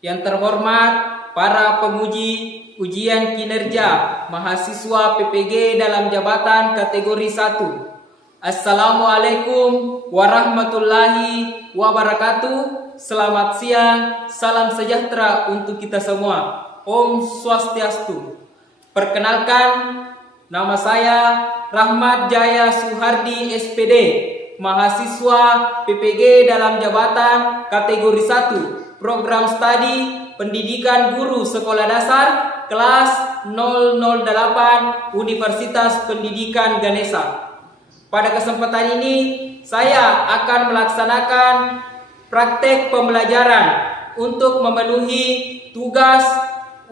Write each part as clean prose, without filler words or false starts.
Yang terhormat para penguji ujian kinerja mahasiswa PPG dalam jabatan kategori 1. Assalamualaikum warahmatullahi wabarakatuh. Selamat siang, salam sejahtera untuk kita semua. Om Swastiastu. Perkenalkan, nama saya Rahmat Jaya Suhardi SPD, mahasiswa PPG dalam jabatan kategori 1, program studi pendidikan guru sekolah dasar kelas 008 Universitas Pendidikan Ganesha. Pada kesempatan ini saya akan melaksanakan praktek pembelajaran untuk memenuhi tugas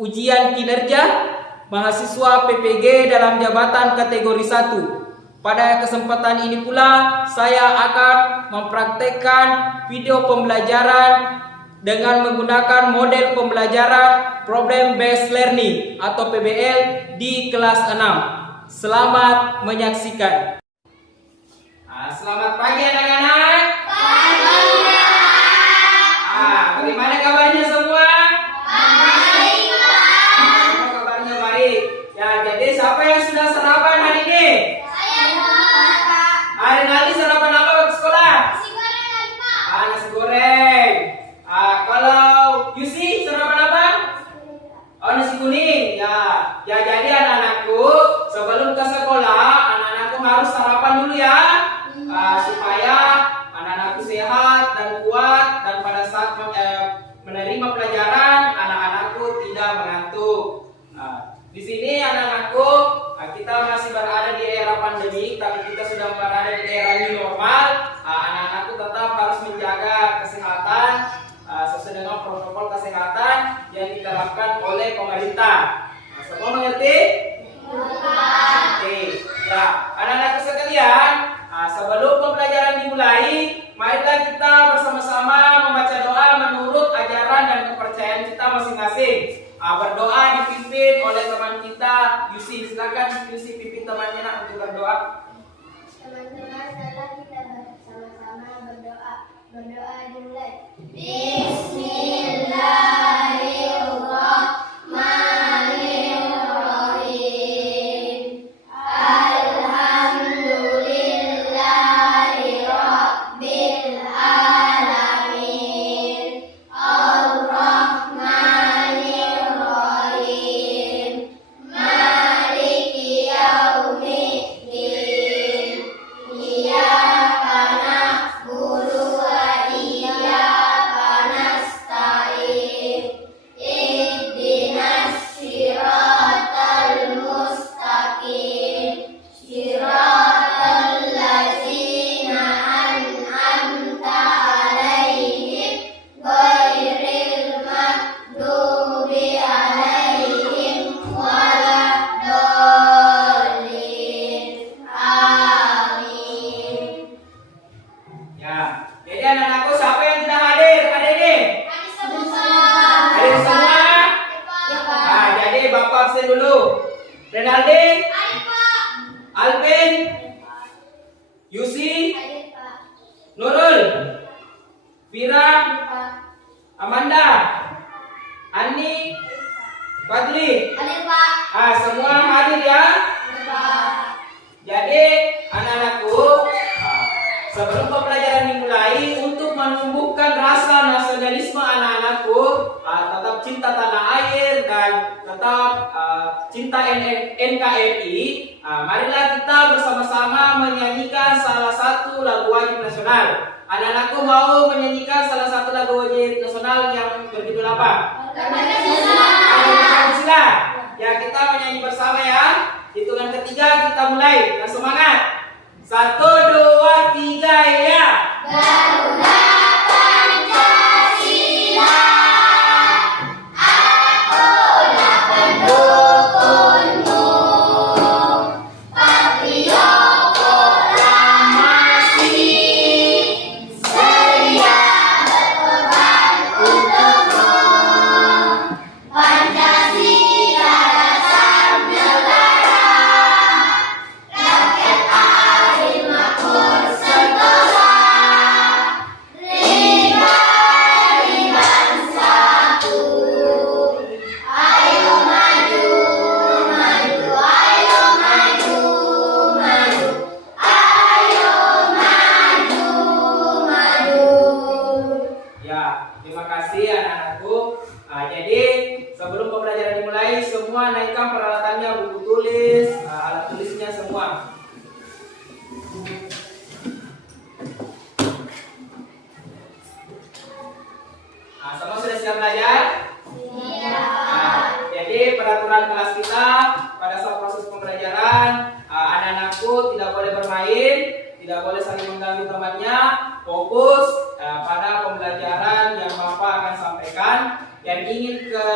ujian kinerja mahasiswa PPG dalam jabatan kategori 1. Pada kesempatan ini pula saya akan mempraktekkan video pembelajaran dengan menggunakan model pembelajaran Problem Based Learning atau PBL di kelas 6. Selamat menyaksikan. Selamat pagi anak-anak. Bagaimana kabarnya semua? Baik, Pak. Kabarnya baik. Ya, jadi siapa yang sudah sarapan hari ini? Saya Pak. Hari nanti sarapan apa ke sekolah? Nasi goreng lagi, Pak. Nasi goreng. Kalau Yusi sarapan apa? Oh, nasi kuning. Ya, jadi anak-anakku sebelum ke sekolah, anak-anakku harus sarapan dulu ya. Supaya anak-anakku sehat dan kuat, dan pada saat menerima pelajaran anak-anakku tidak mengantuk. Di sini anak-anakku, kita masih berada di era pandemi, tapi kita sudah berada di era new normal. Anak-anakku tetap harus menjaga kesehatan sesuai dengan protokol kesehatan yang diterapkan oleh pemerintah. Semua mengerti? Oke. Ya, anak-anakku sekalian, sebelum pembelajaran dimulai, marilah kita bersama-sama membaca doa menurut ajaran dan kepercayaan kita masing-masing. Berdoa dipimpin oleh teman kita Yusi. Silakan Yusi pimpin temannya nak untuk berdoa. Teman-teman, setelah kita bersama-sama berdoa. Berdoa dimulai. Bismillahirrahmanirrahim. Alhamdulillahi Rabbil Alamin. Ar-Rahmanirrahim. Maliki Yaumiddin. Iyyaka na'budu wa iyyaka nasta'in. Ihdinas siratal mustaqim. Siratal ladzina an'amta 'alaihim ghairil maghdubi 'alaihim waladdallin. Amin. Ya, jadi anak-anakku siapa yang tidak hadir hari ini? Hadir semua. Hadir semua? Ya, Pak. Jadi Bapak absen dulu. Renaldi, Hadir, Pak. Alvin, Yusi, Hadir, Pak. Nurul, Vira, Pak. Amanda, Ani, Fadli. Hadir, Pak. Semua hadir ya. Hadir, Pak. Jadi anak-anakku, sebelum pembelajaran dimulai, untuk menumbuhkan rasa nasionalisme anak-anakku, tetap cinta tanah air dan tetap cinta NKRI, marilah kita bersama-sama menyanyikan salah satu lagu wajib nasional. Anak-anakku mau menyanyikan salah satu lagu wajib nasional yang berjudul apa? Pancasila. Ya, kita menyanyi bersama ya. Hitungan ketiga kita mulai. Dan semangat. 1, 2, 3 ya. Garuda Pancasila, akulah pendukungmu. Patriot proklamasi, sedia berkorban untukmu. Pancasila dasar negara, rakyat adil makmur sentosa. terima kasih anak-anakku. Jadi sebelum pembelajaran dimulai, semua naikkan peralatannya, buku tulis, alat tulisnya semua. Semua sudah siap belajar? Jadi peraturan kelas kita pada saat proses pembelajaran, anak-anakku tidak boleh bermain, tidak boleh saling mengganggu temannya, fokus pada pembelajaran yang Bapak akan sampaikan. Yang ingin ke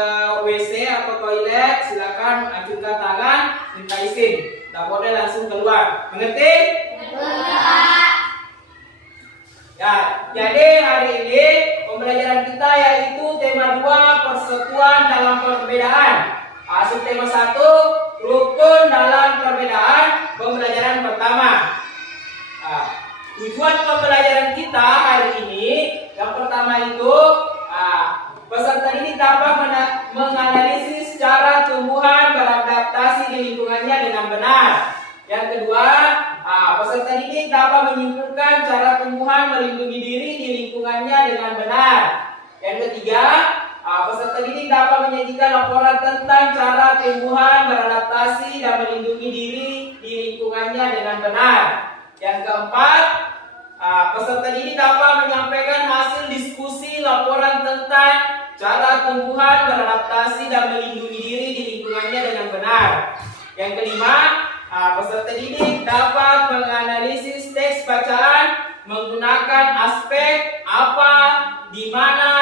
WC atau toilet silakan acungkan tangan, minta izin. Tidak boleh langsung keluar. Mengerti? Ya, jadi hari ini pembelajaran kita yaitu tema 2, persatuan dalam perbedaan. Subtema 1, rukun dalam perbedaan, pembelajaran pertama. Tujuan pembelajaran kita hari ini yang pertama itu peserta ini dapat menganalisis cara tumbuhan beradaptasi di lingkungannya dengan benar. Yang kedua, peserta didik dapat menyimpulkan cara tumbuhan melindungi diri di lingkungannya dengan benar. Yang ketiga, peserta didik dapat menyajikan laporan tentang cara tumbuhan beradaptasi dan melindungi diri di lingkungannya dengan benar. Yang keempat, peserta didik dapat menyampaikan hasil diskusi laporan tentang cara tumbuhan beradaptasi dan melindungi diri di lingkungannya dengan benar. Yang kelima, peserta didik dapat menganalisis teks bacaan menggunakan aspek apa, di mana,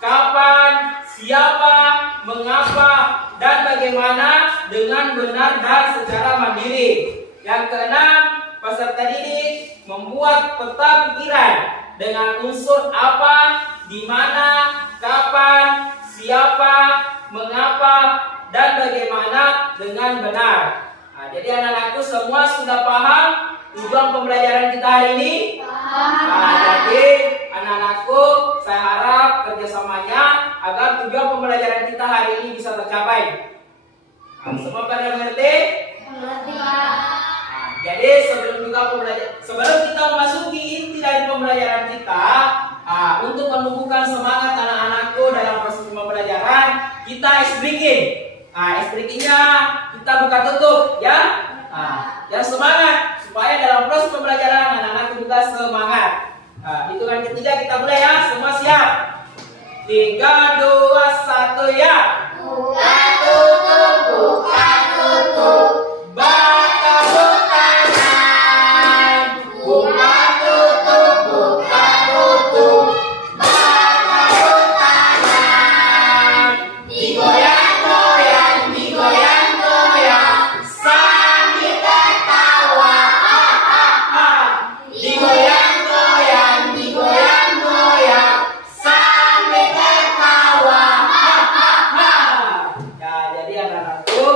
kapan, siapa, mengapa, dan bagaimana dengan benar dan secara mandiri. Yang keenam, peserta didik membuat peta pikiran dengan unsur apa, di mana, kapan, siapa, mengapa, dan bagaimana dengan benar. Jadi anak-anakku semua sudah paham tujuan pembelajaran kita hari ini? Jadi anak-anakku saya harap kerjasamanya agar tujuan pembelajaran kita hari ini bisa tercapai. Semua pada mengerti? Jadi sebelum kita memasuki inti dari pembelajaran kita, untuk menumbuhkan semangat anak-anakku dalam proses pembelajaran, kita ice breaking. Ice breakingnya kita buka tutup, ya. Yang semangat supaya dalam proses pembelajaran anak-anakku juga semangat. Hitungan ketiga kita mulai ya, semua siap? 3, 2, 1 ya. Buka tutup, buka tutup. Baca tangan. Buka tutup, buka tutup. Baca tangan. Digoyang-goyang, digoyang-goyang. Sambil tertawa, digoyang-goyang, digoyang-goyang. Sambil tertawa, Ya, jadi anak-anakku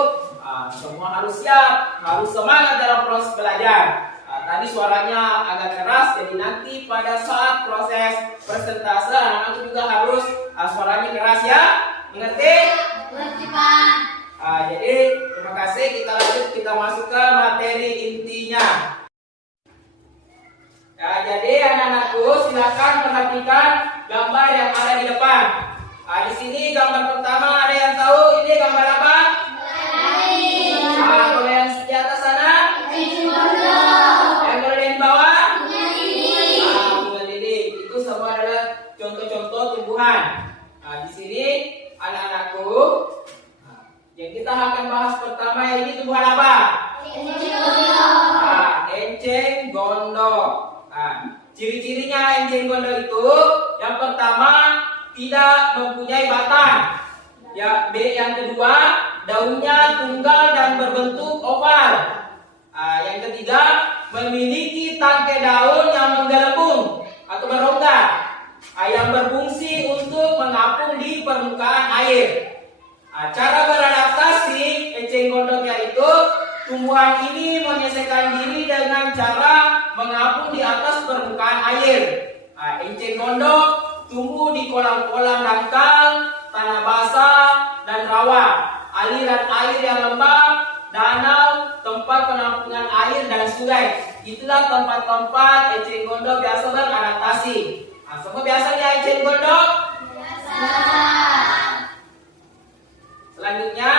semua harus siap, harus semangat dalam proses belajar. Tadi suaranya agak keras, jadi nanti pada saat proses persentase anak-anakku juga harus suaranya keras ya. Mengerti? Mengerti, Pak? Jadi terima kasih, kita lanjut, kita masuk ke materi intinya. Ya, jadi anak-anakku silakan perhatikan gambar yang ada di depan. Di sini gambar pertama ada yang tahu ini gambar apa? Kalau yang di atas sana? Yang kalau yang di bawah? Bunga lili. Itu semua adalah contoh-contoh tumbuhan. Di sini anak-anakku, yang kita akan bahas pertama ini tumbuhan apa? Enceng gondok. Ciri-cirinya enceng gondok itu yang pertama tidak mempunyai batang. Yang kedua, daunnya tunggal dan berbentuk oval. Yang ketiga, memiliki tangkai daun yang menggelembung atau berongga, yang berfungsi untuk mengapung di permukaan air. Cara beradaptasi enceng gondok yaitu tumbuhan ini menyesuaikan diri dengan cara mengapung di atas permukaan air. Enceng gondok tumbuh di kolam-kolam dangkal, tanah basah dan rawa, aliran air yang lembab, danau, tempat penampungan air dan sungai. Itulah tempat-tempat enceng gondok biasa beradaptasi. Nah, semua biasa lihat eceng gondok? Selanjutnya,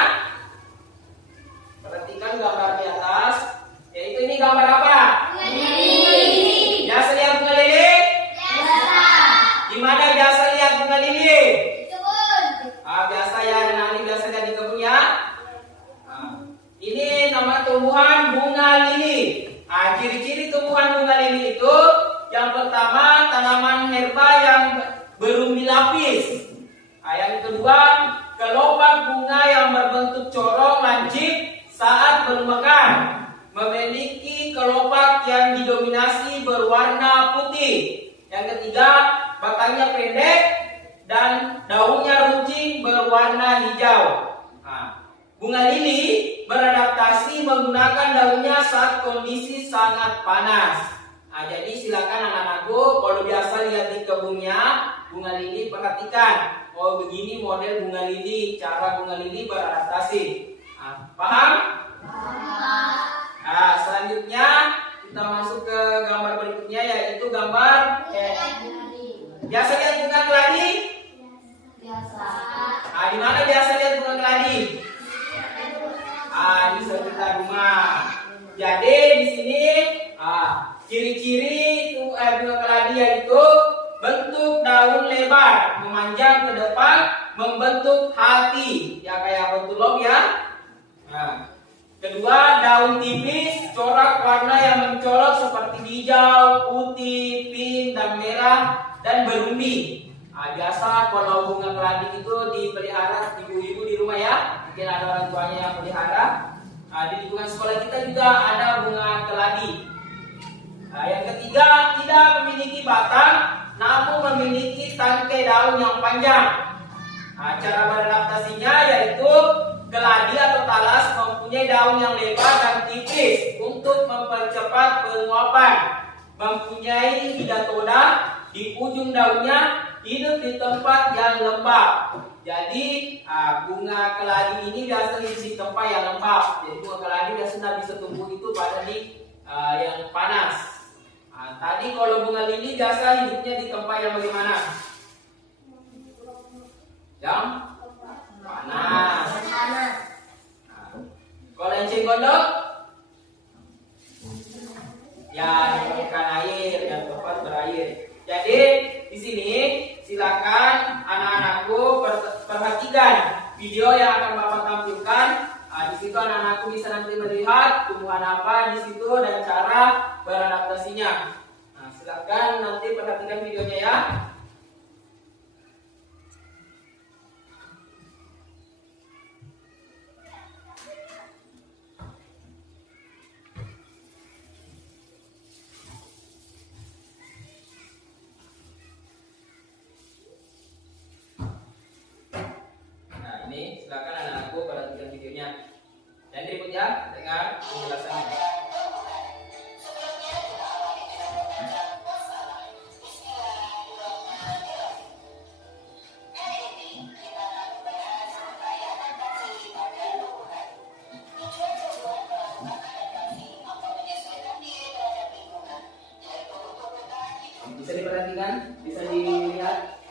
perhatikan gambar di atas, yaitu ini gambar apa? Biasa lihat bunga lili? Di mana biasa lihat bunga lili? Biasa ya, anak ini biasa lihat di kebun ya. Ini nama tumbuhan bunga lili. Ciri-ciri tumbuhan bunga lili itu, yang pertama tanaman herba yang berumbi lapis. Yang kedua, kelopak bunga yang berbentuk corong lancip saat bermekar, memiliki kelopak yang didominasi berwarna putih. Yang ketiga, batangnya pendek dan daunnya runcing berwarna hijau. Bunga lili beradaptasi menggunakan daunnya saat kondisi sangat panas. Jadi silakan anak-anakku, kalau biasa lihat di kebunnya bunga lili, perhatikan. Oh, begini model bunga lili, cara bunga lili beradaptasi. Paham? Selanjutnya kita masuk ke gambar berikutnya, yaitu gambar biasa lihat bunga keladi. Di mana biasa lihat bunga keladi? Di sekitar rumah. Jadi di sini ciri-ciri bunga keladi yaitu bentuk daun lebar memanjang ke depan membentuk hati, ya kayak bentuk log ya. Kedua, daun tipis, corak warna yang mencolok seperti hijau, putih, pink, dan merah, dan berumbi. Biasa kalau bunga keladi itu dipelihara ibu-ibu di rumah ya. Mungkin ada orang tuanya yang pelihara. Di lingkungan sekolah kita juga ada bunga keladi. Yang ketiga, tidak memiliki batang, namun memiliki tangkai daun yang panjang. Cara beradaptasinya yaitu keladi atau talas mempunyai daun yang lebar dan tipis untuk mempercepat penguapan. Mempunyai hidatoda di ujung daunnya, hidup di tempat yang lembab. Jadi bunga keladi ini biasa di tempat yang lembab. Jadi bunga keladi biasanya bisa tumbuh itu pada di yang panas. Tadi kalau bunga lili biasa hidupnya di tempat yang bagaimana? Yang panas. Kalau enceng gondok? Ya, di ikan air, yang tempat berair. Jadi di sini silakan anak-anakku perhatikan video yang akan Bapak tampilkan. Di situ anak-anakku bisa nanti melihat tumbuhan apa di situ dan cara beradaptasinya. Silakan nanti perhatikan videonya ya. Silakan anak-anakku perhatikan videonya. Dan berikutnya dengar penjelasannya. Bisa diperhatikan, bisa dilihat.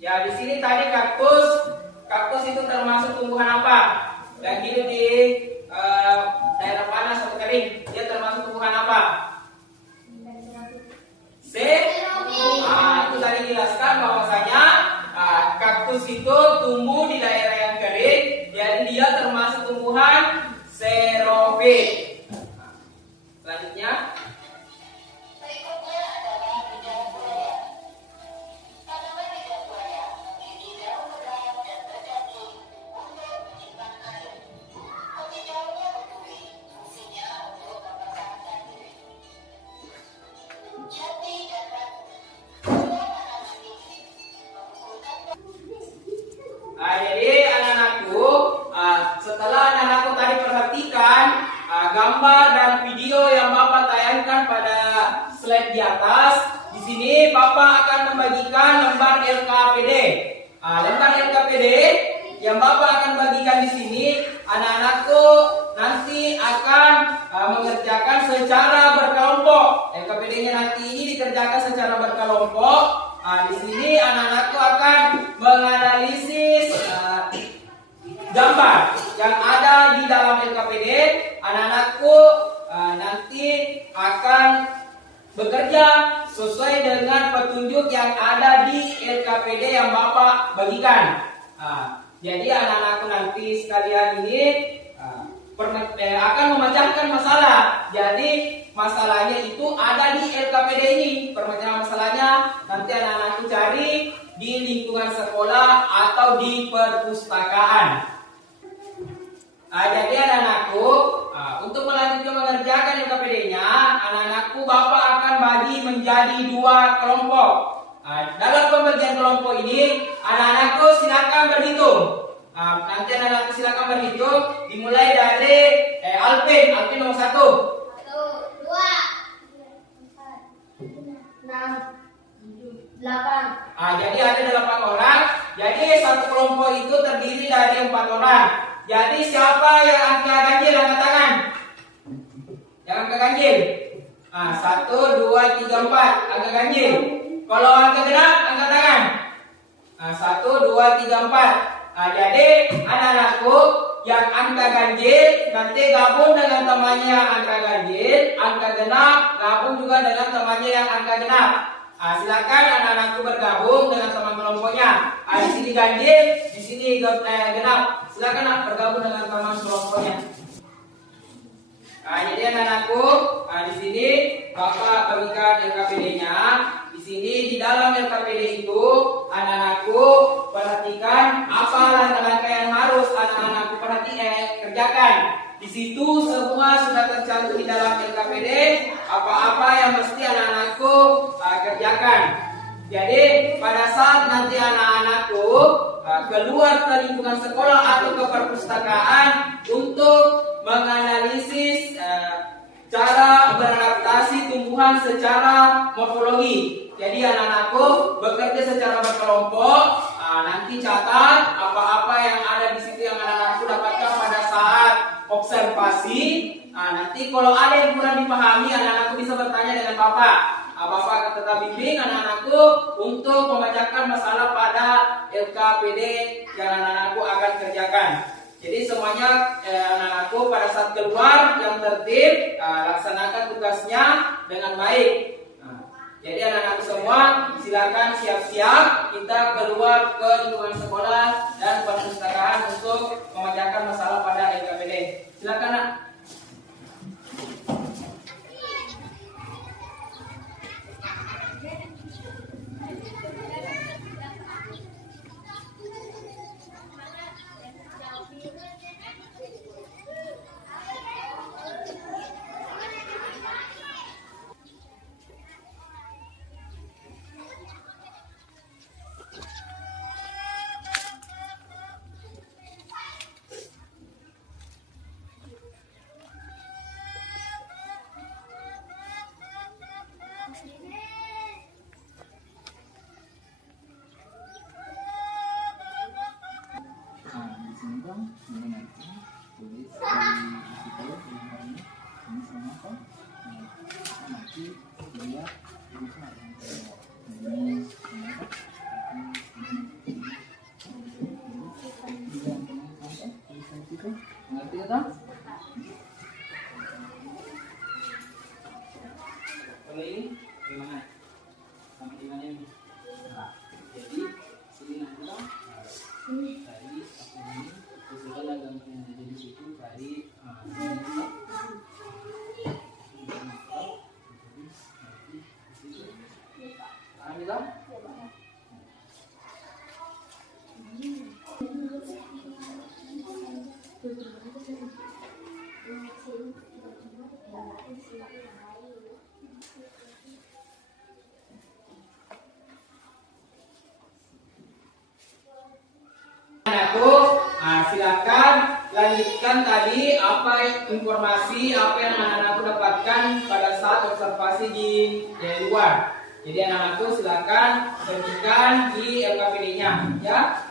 Ya, di sini tadi kaktus itu termasuk tumbuhan apa? Dan hidup di daerah panas atau kering. Dia termasuk tumbuhan apa? Itu tadi dijelaskan bahwasanya kaktus itu tumbuh di daerah yang kering, jadi dia termasuk tumbuhan xerophyte. Jadi anak-anakku, setelah anak-anakku tadi perhatikan gambar dan video yang Bapak tayangkan pada slide di atas, di sini Bapak akan membagikan lembar LKPD. Lembar LKPD yang Bapak akan bagikan di sini, anak-anakku nanti akan mengerjakan secara berkelompok. LKPD-nya nanti ini dikerjakan secara berkelompok. Di sini anak-anakku akan menganalisis gambar yang ada di dalam LKPD. Anak-anakku nanti akan bekerja sesuai dengan petunjuk yang ada di LKPD yang Bapak bagikan. Jadi anak-anakku nanti sekalian ini akan memecahkan masalah. Jadi masalahnya itu ada di LKPD ini. Pemecahan masalahnya nanti anak-anakku cari di lingkungan sekolah atau di perpustakaan. Jadi anak-anakku, untuk melanjutkan mengerjakan LKPD-nya, anak-anakku Bapak akan bagi menjadi 2 kelompok. Dalam pembagian kelompok ini, anak-anakku silakan berhitung. Nanti anak-anakku silakan berhitung, dimulai dari Alvin nomor 1. 1, 2, 4, 5, 6, 7, 8. Jadi ada 8 orang. Jadi satu kelompok itu terdiri dari 4 orang. Jadi siapa yang angka ganjil angkat tangan? Yang angka ganjil. 1, 2, 3, 4 angka ganjil. Kalau angka genap angkat tangan. 1, 2, 3, 4. Jadi anak-anakku yang angka ganjil nanti gabung dengan temannya yang angka ganjil, angka genap gabung juga dengan temannya yang angka genap. Silakan anak-anakku bergabung dengan teman kelompoknya. Di sini ganjil, di sini genap. Silakan bergabung dengan teman kelompoknya. Jadi anak-anakku, di sini Bapak bagikan LKPD-nya. Di sini di dalam LKPD itu anak-anakku perhatikan apa langkah-langkah yang harus anak-anakku kerjakan. Di situ semua sudah tercantum di dalam LKPD apa-apa yang mesti anak-anakku kerjakan. Jadi pada saat nanti anak-anakku keluar ke lingkungan sekolah atau ke perpustakaan untuk menganalisis cara beradaptasi tumbuhan secara morfologi. Jadi anak-anakku bekerja secara berkelompok. Nanti catat apa-apa yang ada di situ yang anak-anakku dapatkan pada saat observasi. Nanti kalau ada yang kurang dipahami, anak-anakku bisa bertanya dengan Bapak. Bapak akan tetap bimbing anak-anakku untuk memecahkan masalah pada LKPD yang anak-anakku akan kerjakan. Jadi semuanya anak-anakku pada saat keluar yang tertib, laksanakan tugasnya dengan baik. Jadi anak-anakku semua silakan siap-siap kita keluar ke lingkungan sekolah dan perpustakaan untuk memecahkan masalah pada LKPD. Silakan Nak. Ngerti ya toh? Kalau ini gimana? Sama di mana ini? Jadi sini nanti dong. Tadi aku ini sesuai dengan yang ada di situ tadi. Silakan lanjutkan tadi informasi apa yang anak-anakku dapatkan pada saat observasi di luar. Jadi anak-anakku silakan lanjutkan di LKPD-nya, ya.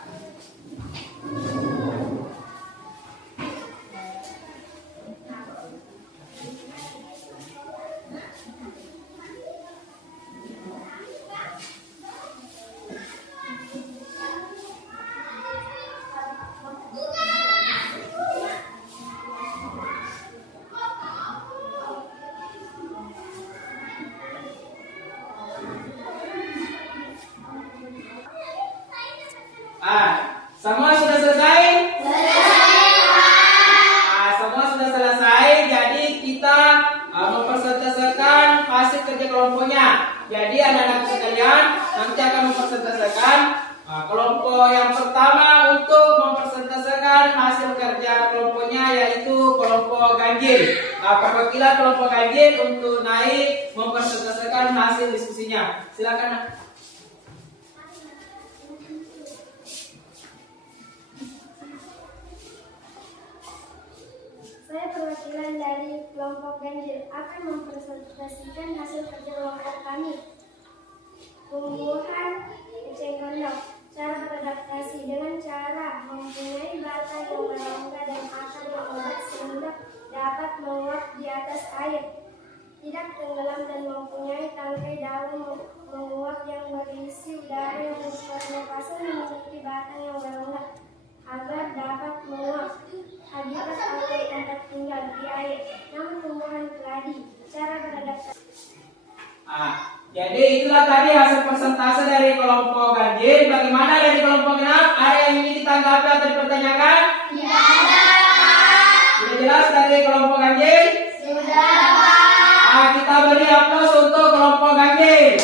Semua sudah selesai? Semua sudah selesai. Jadi kita mempresentasikan hasil kerja kelompoknya. Jadi anak-anak sekalian nanti akan mempresentasikan kelompok yang pertama untuk mempresentasikan hasil kerja kelompoknya yaitu kelompok ganjil. Perwakilan kelompok ganjil untuk naik mempresentasikan hasil diskusinya. Silakan. Saya perwakilan dari kelompok ganjil akan mempresentasikan hasil kerja kelompok kami. Tumbuhan eceng gondok, cara beradaptasi dengan cara mempunyai batang yang berongga dan akar yang lebat sehingga dapat menguap di atas air, tidak tenggelam dan mempunyai tangkai daun menguap yang berisi udara yang berpernapasan memiliki batang yang berongga agar dapat menguap habitat atau tempat tinggal di air. Namun tumbuhan keladi, cara beradaptasi. Jadi itulah tadi hasil persentase dari kelompok ganjil. Bagaimana dari kelompok genap? Ada yang ingin ditanggapi atau dipertanyakan? Tidak ada. Sudah jelas dari kelompok ganjil? Sudah, Pak. Kita beri aplaus untuk kelompok ganjil.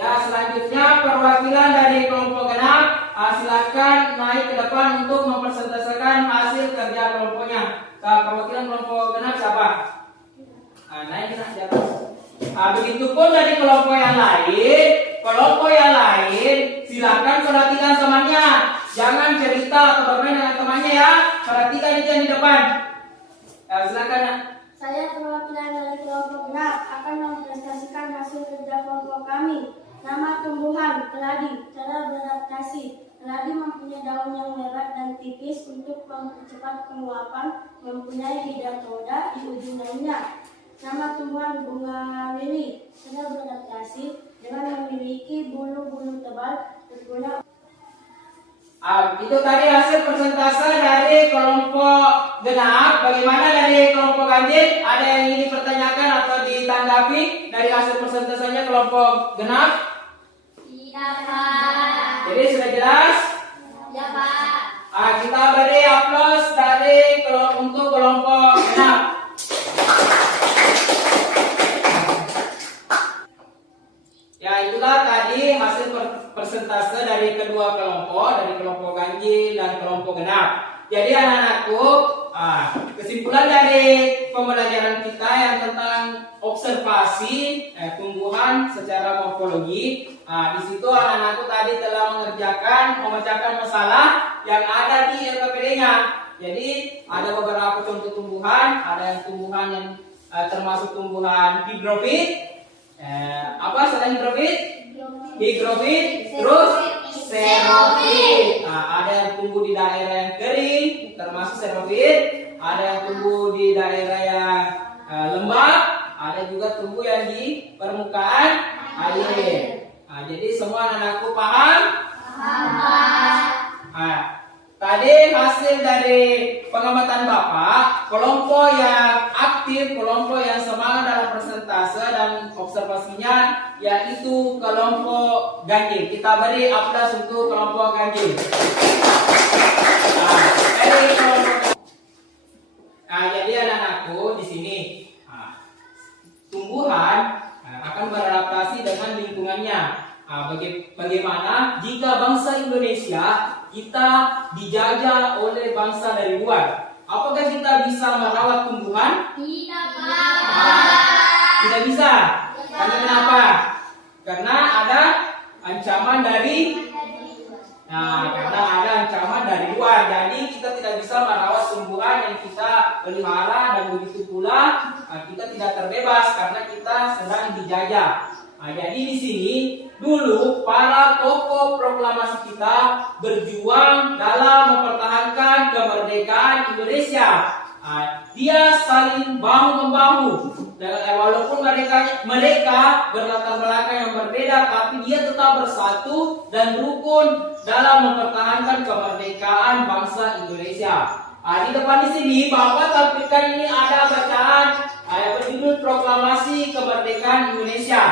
Ya, selanjutnya perwakilan dari kelompok genap silakan naik ke depan untuk mempresentasikan hasil kerja kelompoknya. Perwakilan kelompok genap siapa? Naik ke atas. Begitupun dari kelompok yang lain, silakan perhatikan temannya. Jangan cerita atau bermain dengan temannya ya. Perhatikan itu yang di depan. Silakan. Saya perwakilan dari kelompok genap akan mempresentasikan hasil kerja kelompok kami. Nama tumbuhan keladi, cara beradaptasi. Keladi mempunyai daun yang lebat dan tipis untuk mempercepat penguapan, mempunyai lidah roda di ujung daunnya. Nama tumbuhan bunga lili, cara beradaptasi dengan memiliki bulu-bulu tebal berguna. Itu tadi hasil persentase dari kelompok genap. Bagaimana dari kelompok ganjil? Ada yang ingin dipertanyakan atau ditanggapi dari hasil persentasenya kelompok genap? Tidak, Pak. Jadi sudah jelas? Ya, Pak. Kita beri aplaus untuk kelompok genap. Ya, itulah tadi hasil persentase dari kedua kelompok, dari kelompok ganjil dan kelompok genap. Jadi anak-anakku, kesimpulan dari pembelajaran kita yang tentang observasi tumbuhan secara morfologi. Di situ anak-anakku tadi telah memecahkan masalah yang ada di LKPD-nya. Jadi ada beberapa contoh tumbuhan, ada yang tumbuhan yang termasuk tumbuhan higrofit. Apa selain higrofit? Higrofit, terus xerofit. Ada yang tumbuh di daerah yang kering, termasuk xerofit. Ada yang tumbuh di daerah yang lembab. Ada juga tumbuh yang di permukaan air. Jadi semua anak-anakku paham? Paham. Tadi hasil dari pengamatan Bapak, kelompok yang aktif, kelompok yang semangat dalam persentase dan observasinya yaitu kelompok ganjil. Kita beri aplaus untuk kelompok ganjil. Jadi anak-anakku di sini tumbuhan akan beradaptasi dengan lingkungannya. Bagaimana jika bangsa Indonesia kita dijajah oleh bangsa dari luar? Apakah kita bisa merawat tumbuhan? Tidak, Pak. Tidak bisa. Karena kenapa? Karena ada kita pelihara, dan begitu pula kita tidak terbebas karena kita sedang dijajah. Jadi di sini dulu para tokoh proklamasi kita berjuang dalam mempertahankan kemerdekaan Indonesia. Dia saling bahu membahu. Walaupun mereka berlatar belakang yang berbeda, tapi dia tetap bersatu dan rukun dalam mempertahankan kemerdekaan bangsa Indonesia. Di depan di sini Bapak tampilkan ini ada bacaan yang berjudul Proklamasi Kemerdekaan Indonesia.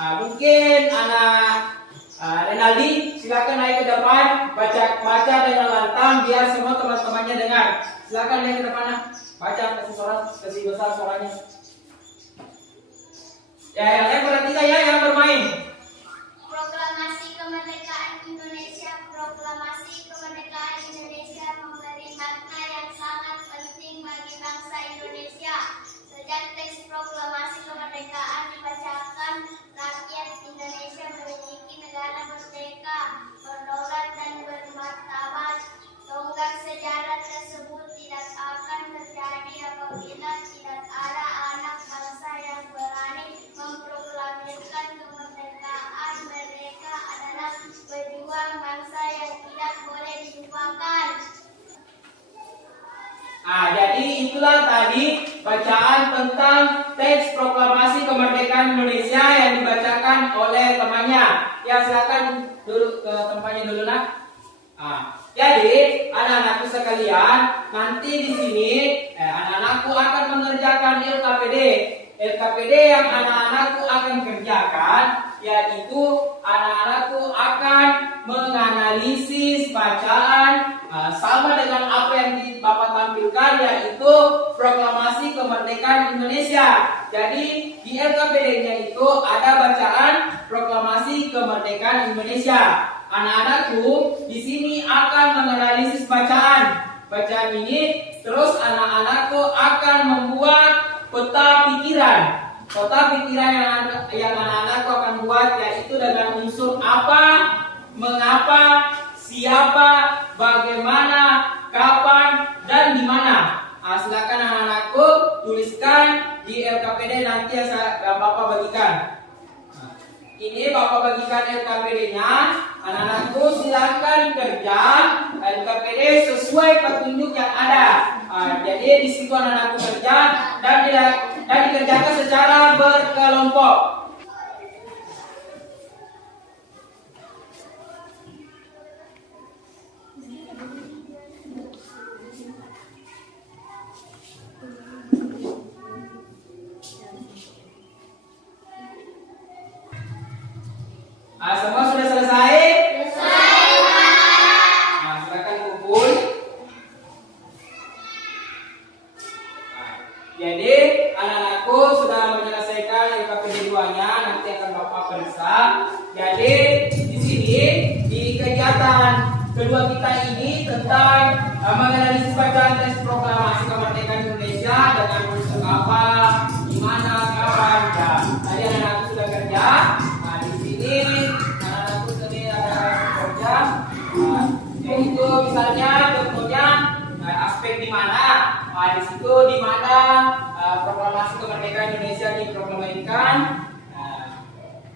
Mungkin anak Renaldi silakan naik ke depan, baca dengan lantang biar semua teman-temannya dengar. Silakan naik ke depan, baca, kasih besar suaranya. Yang perhatikan ya, yang bermain. Proklamasi Kemerdekaan Indonesia. Proklamasi Kemerdekaan Indonesia memberi makna yang sangat penting bagi bangsa Indonesia. Sejak teks proklamasi kemerdekaan dibacakan, rakyat Indonesia memiliki negara merdeka, berdaulat dan bermartabat. Tonggak sejarah tersebut tidak akan terjadi apabila tidak ada anak bangsa yang berani memproklamirkan kemerdekaan. Mereka adalah pejuang bangsa yang tidak boleh dilupakan. Jadi itulah tadi bacaan tentang teks proklamasi kemerdekaan Indonesia yang dibacakan oleh temannya. Ya, silakan dulu ke tempatnya dulu, nak. Jadi anak-anakku sekalian, nanti di sini anak-anakku akan mengerjakan LKPD. LKPD yang anak-anakku akan kerjakan, yaitu anak-anakku akan menganalisis bacaan sama dengan apa yang Bapak tampilkan, yaitu Proklamasi Kemerdekaan Indonesia. Jadi di LKPD-nya itu ada bacaan Proklamasi Kemerdekaan Indonesia. Anak-anakku di sini akan menganalisis bacaan ini, terus anak-anakku akan membuat peta pikiran. Peta pikiran yang anak-anakku akan buat yaitu dengan unsur apa, mengapa, siapa, bagaimana, kapan, dan di mana. Silakan anak-anakku tuliskan di LKPD nanti yang Bapak bagikan. Ini Bapak bagikan LKPD-nya. Anak-anakku silakan kerja LKPD sesuai petunjuk yang ada. Jadi di situ anak-anakku kerja dan dikerjakan secara berkelompok. Semua sudah selesai? Selesai, Pak. Silakan kumpul. Jadi anak-anakku sudah menyelesaikan LKPD 2-nya, nanti akan Bapak periksa. Jadi di sini di kegiatan kedua kita ini tentang menganalisis bacaan teks proklamasi kemerdekaan Indonesia dengan unsur apa, di mana, kapan. Tadi anak-anakku sudah kerja. Anak-anakku tadi ada kerja, yaitu misalnya contohnya aspek di mana, di situ di mana proklamasi kemerdekaan Indonesia diproklamasikan.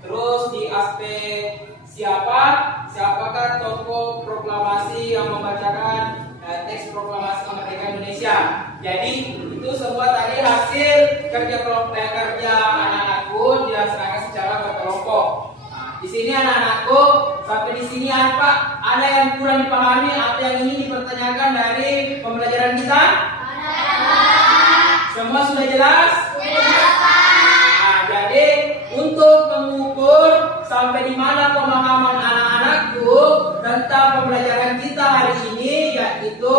Terus di aspek siapakah tokoh proklamasi yang membacakan teks proklamasi kemerdekaan Indonesia. Jadi itu semua tadi hasil kerja anak-anakku dilaksanakan secara berkelompok. Di sini anak-anakku sampai di sini apa? Ada yang kurang dipahami atau yang ingin dipertanyakan dari pembelajaran kita? Semua sudah jelas? Jadi untuk mengukur sampai di mana pemahaman anak-anakku tentang pembelajaran kita hari ini, yaitu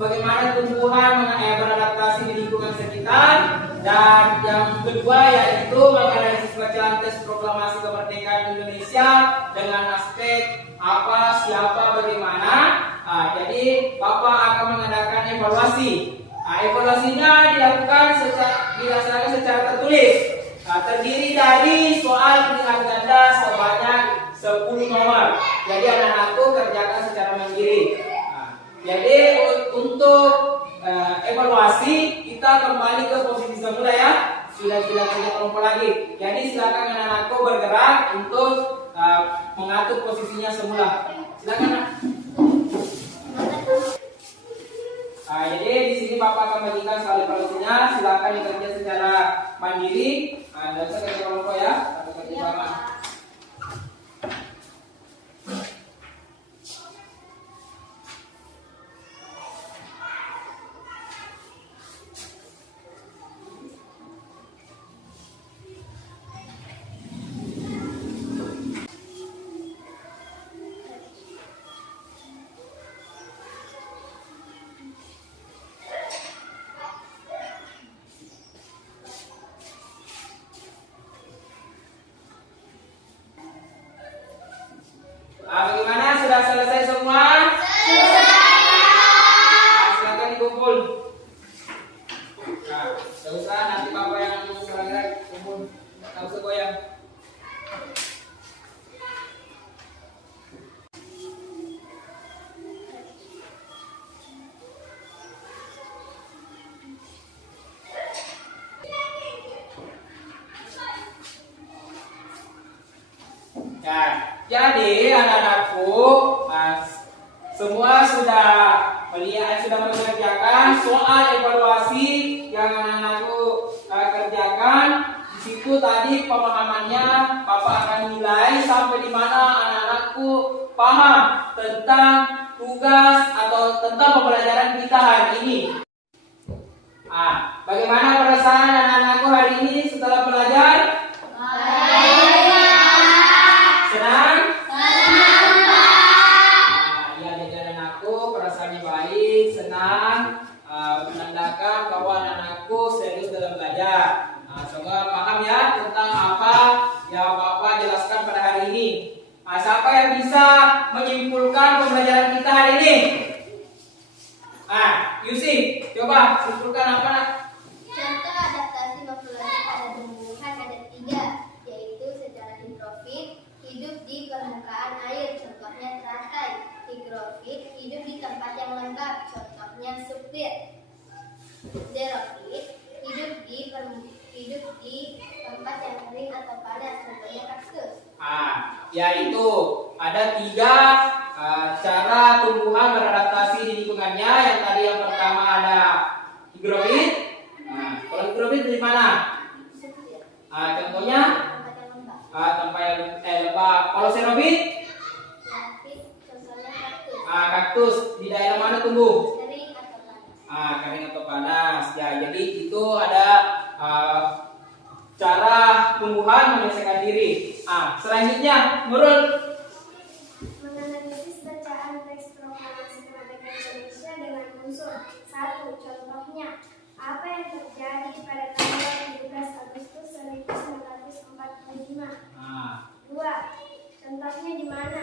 bagaimana tumbuhan beradaptasi di lingkungan sekitar, dan yang kedua yaitu menganalisis bacaan teks proklamasi kemerdekaan Indonesia dengan aspek apa, siapa, bagaimana. Jadi Bapak akan mengadakan evaluasi. Evaluasinya dilaksanakan secara tertulis. Terdiri dari soal pilihan ganda sebanyak 10 nomor. Jadi anak-anakku kerjakan secara mandiri. Jadi untuk evaluasi, kita kembali ke posisi semula ya. Sudah tidak punya kelompok lagi. Jadi silakan anak-anakku bergerak untuk mengatur posisinya semula. Silakan anak. Jadi di sini Bapak akan bagikan soal evaluasinya. Silakan bekerja secara mandiri. Dan saya ke kelompok ya. Satu kali Bapak. Bagaimana? Sudah selesai semua? Silakan dikumpul. Nah, tidak usah nanti Bapak yang gerak kumpul. Tidak usah goyang. Ya, jadi anak-anakku, semua sudah melihat, sudah mengerjakan soal evaluasi yang anak-anakku kerjakan. Di situ tadi pemahamannya Bapak akan nilai sampai di mana anak-anakku paham tentang tugas atau tentang pembelajaran kita hari ini. Bagaimana perasaan anak-anakku hari ini setelah belajar? Senang? Ya, jadi anakku perasaannya baik, senang, menandakan bahwa anakku serius dalam belajar. Semoga paham ya tentang apa yang Bapak jelaskan pada hari ini. Siapa yang bisa menyimpulkan pembelajaran kita hari ini? Yusi, coba simpulkan apa nak? Contoh adaptasi populasi pada tumbuhan ada 3, yaitu secara hidrofit, hidup di permukaan air, contohnya teratai. Higrofit, hidup di tempat yang lembab, contohnya suplir. Xerofit, hidup di tempat yang kering atau panas, contohnya kaktus. Yaitu ada 3 cara tumbuhan beradaptasi di lingkungannya. Yang tadi yang pertama ada higrofit. Kalau higrofit di mana? Suplir. Contohnya Tempat yang lembab. tempat yang lembab. Kalau xerofit, Xerofit, contohnya kaktus. kaktus di daerah mana tumbuh? Kering atau panas. Kering atau panas. Ya, jadi itu ada cara tumbuhan menyelesaikan diri. Selanjutnya, menurut Menganalisis bacaan teks proklamasi kemerdekaan Indonesia dengan unsur 1. Contohnya, apa yang terjadi pada tanggal 17 Agustus 1945? 2. Contohnya di mana?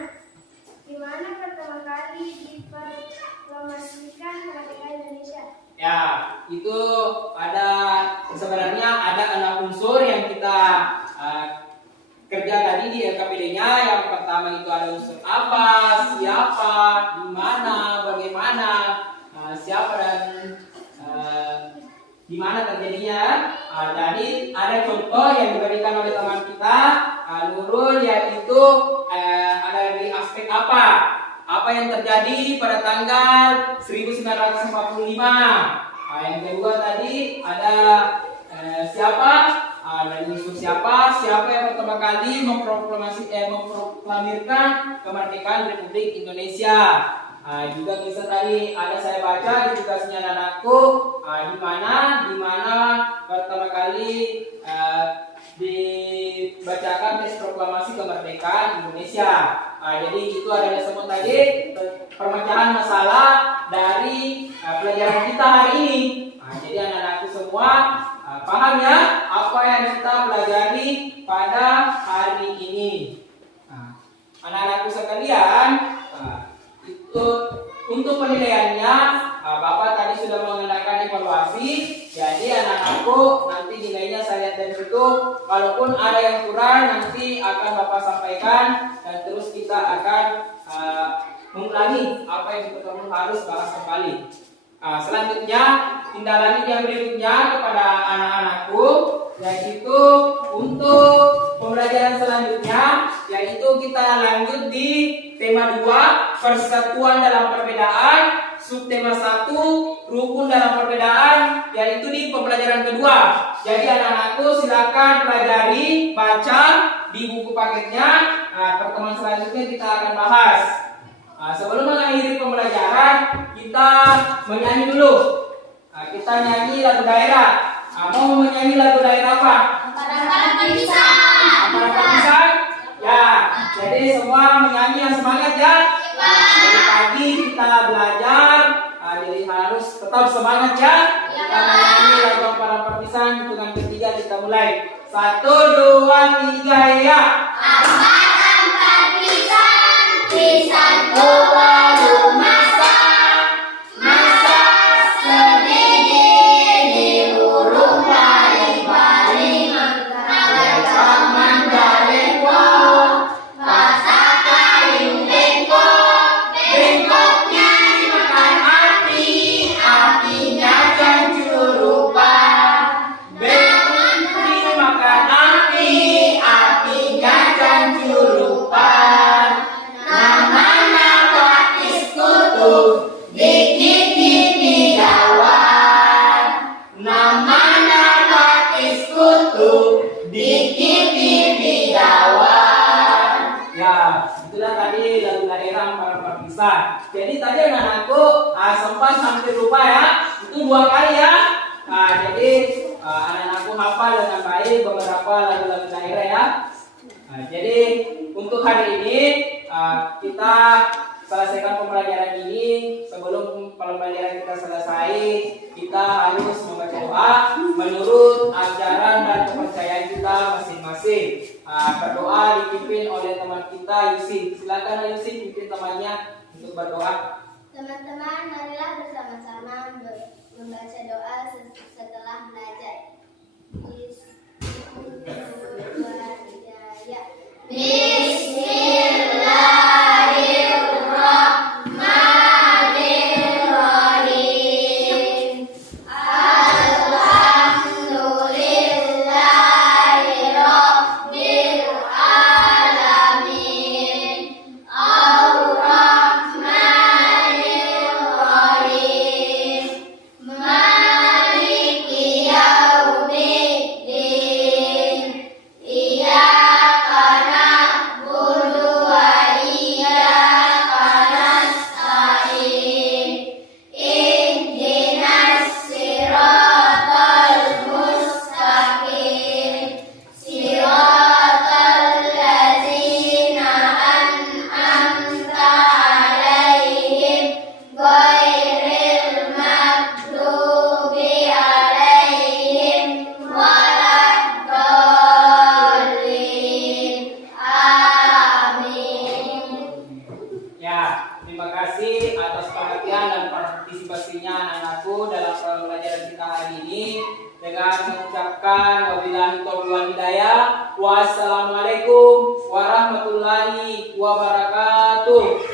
Di mana pertama kali diproklamasikan kemerdekaan Indonesia? ya, itu ada sebenarnya ada 6 unsur yang kita kerja tadi di LKPD-nya. Yang pertama itu ada unsur apa, siapa, di mana, bagaimana, siapa dan di mana terjadinya. Jadi ada contoh yang diberikan oleh teman kita Nurul, yaitu ada dari aspek apa yang terjadi pada tanggal 1945. Yang kedua tadi ada siapa, dari unsur siapa yang pertama kali memproklamirkan kemerdekaan Republik Indonesia. Juga kisah tadi ada saya baca di tugasnya anakku, di mana pertama kali dibacakan teks proklamasi kemerdekaan Indonesia. Jadi itu adalah semua tadi permecahan masalah dari pelajaran kita hari ini. Jadi anak-anakku semua paham ya apa yang kita pelajari pada hari ini. Anak-anakku sekalian, itu untuk penilaiannya Bapak tadi sudah mengenakan evaluasi. Jadi anak-anakku nanti nilainya saya lihat dari situ. Kalaupun ada yang kurang nanti akan Bapak sampaikan, dan terus kita akan mengulangi apa yang kita harus bahas kembali. Selanjutnya, tindak lanjut yang berikutnya kepada anak-anakku, yaitu untuk pembelajaran selanjutnya, yaitu kita lanjut di tema 2, persatuan dalam perbedaan, subtema 1, rukun dalam perbedaan, yaitu di pembelajaran kedua. Jadi anak-anakku silakan pelajari, baca di buku paketnya. Pertemuan selanjutnya kita akan bahas. Sebelum mengakhiri pembelajaran, kita menyanyi dulu. Kita nyanyi lagu daerah. Mau menyanyi lagu daerah apa? Ampara Pisang. Ampara Pisang? Ya, jadi semua menyanyi yang semangat ya. Dari pagi kita belajar, jadi harus tetap semangat ya. Kita menyanyi lagu Ampara Pisang. Hitungan ketiga kita mulai. 1, 2, 3 ya. Ampar pisang, pisang baru masak, masak sedede di urung pari-pari, agak mandalengkong, masak kayu bengkok, bengkoknya dimakan api, apinya cancurupan, bengkok dimakan api, apinya cancurupan. Namanya Pakis Kutu, dikit-dikit dawan. Namanya Pakis Kutu, dikit-dikit dawan. Ya, itulah tadi lagu daerah Ampara Pisang. Jadi tadi anak-anakku sempat hampir lupa ya. Itu 2 kali ya. Jadi anak-anakku hafal dengan baik beberapa lagu-lagu daerah ya. Jadi untuk hari ini kita selesaikan pembelajaran ini. Sebelum pembelajaran kita selesai, kita harus membaca doa menurut ajaran dan kepercayaan kita masing-masing. Berdoa dipimpin oleh teman kita Yusi. Silakan Yusi pimpin temannya untuk berdoa. Teman-teman, marilah bersama-sama membaca doa setelah belajar. Bismillahirrahmanirrahim. Alhamdulillahirabbil alamin. Ar-Rahmanirrahim. Maliki yaumiddin. Iyyaka na'budu wa iyyaka nasta'in. Ihdinas siratal mustaqim. Siratal ladzina an'amta 'alaihim ghairil maghdubi 'alaihim waladdallin. Amin. Ya, terima kasih atas perhatian dan partisipasinya anak-anakku dalam pembelajaran kita hari ini. Dengan mengucapkan wabillahi taufiq wal hidayah. Wassalamualaikum warahmatullahi wabarakatuh.